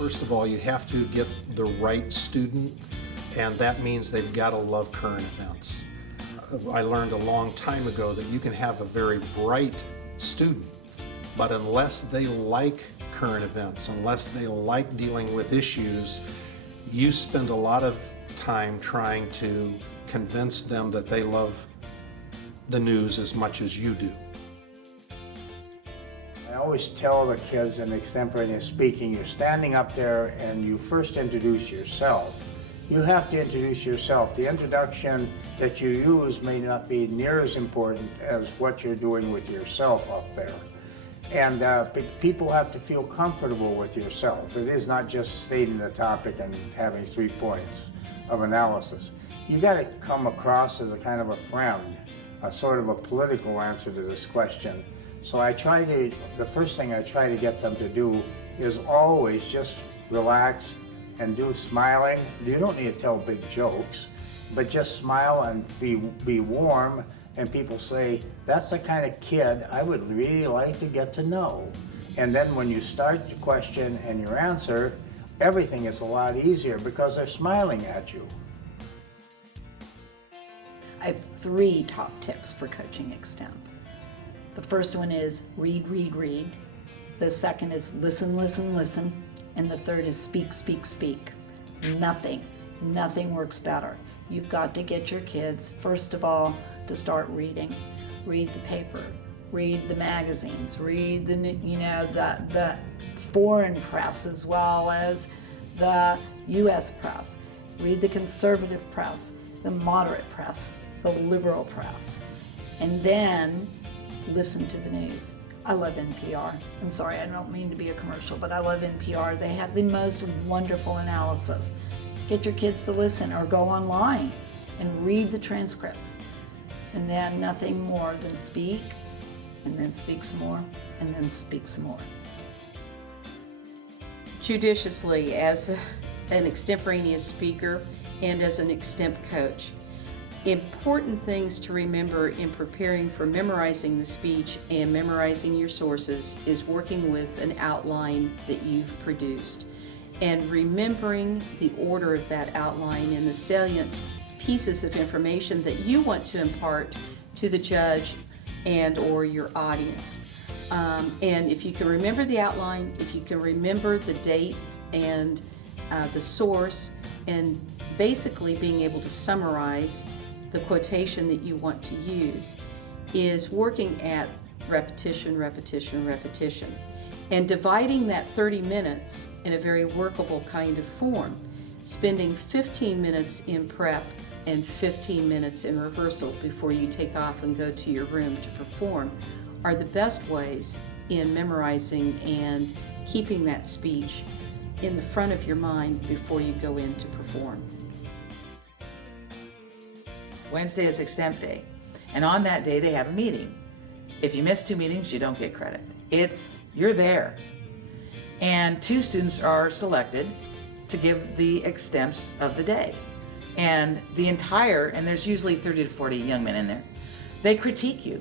First of all, you have to get the right student, and that means they've got to love current events. I learned a long time ago that you can have a very bright student, but unless they like current events, unless they like dealing with issues, you spend a lot of time trying to convince them that they love the news as much as you do. I always tell the kids in extemporaneous speaking, you're standing up there and you first introduce yourself. You have to introduce yourself. The introduction that you use may not be near as important as what you're doing with yourself up there. And people have to feel comfortable with yourself. It is not just stating the topic and having 3 points of analysis. You got to come across as a kind of a friend, a sort of a political answer to this question. So the first thing I try to get them to do is always just relax and do smiling. You don't need to tell big jokes, but just smile and be warm, and people say, that's the kind of kid I would really like to get to know. And then when you start the question and your answer, everything is a lot easier because they're smiling at you. I have 3 top tips for coaching Extemp. The first one is read, read, read. The second is listen, listen, listen. And the third is speak, speak, speak. Nothing works better. You've got to get your kids, first of all, to start reading. Read the paper, read the magazines, read the foreign press as well as the US press. Read the conservative press, the moderate press, the liberal press. And then listen to the news. I love NPR. I'm sorry, I don't mean to be a commercial, but I love NPR. They have the most wonderful analysis. Get your kids to listen or go online and read the transcripts. And then nothing more than speak, and then speak some more, and then speak some more. Judiciously, as an extemporaneous speaker and as an Extemp coach, important things to remember in preparing for memorizing the speech and memorizing your sources is working with an outline that you've produced and remembering the order of that outline and the salient pieces of information that you want to impart to the judge and or your audience. And if you can remember the outline, if you can remember the date and the source, and basically being able to summarize the quotation that you want to use, is working at repetition, repetition, repetition, and dividing that 30 minutes in a very workable kind of form, spending 15 minutes in prep and 15 minutes in rehearsal before you take off and go to your room to perform are the best ways in memorizing and keeping that speech in the front of your mind before you go in to perform. Wednesday is Extemp Day, and on that day they have a meeting. If you miss 2 meetings, you don't get credit. You're there. And 2 students are selected to give the extemps of the day. And there's usually 30 to 40 young men in there, they critique you.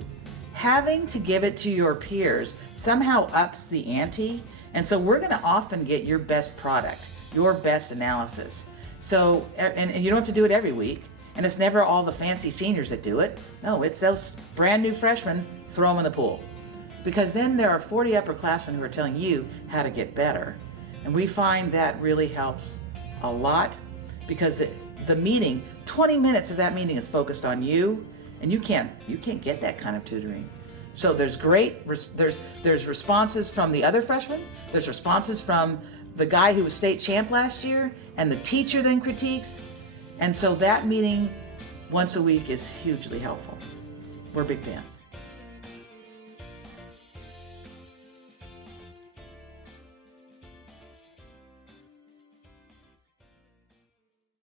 Having to give it to your peers somehow ups the ante, and so we're gonna often get your best product, your best analysis. So, and you don't have to do it every week, and it's never all the fancy seniors that do it. No, it's those brand new freshmen, throw them in the pool. Because then there are 40 upperclassmen who are telling you how to get better. And we find that really helps a lot, because the meeting, 20 minutes of that meeting is focused on you, and you can't get that kind of tutoring. So there's responses from the other freshmen, there's responses from the guy who was state champ last year, and the teacher then critiques. And so that meeting once a week is hugely helpful. We're big fans.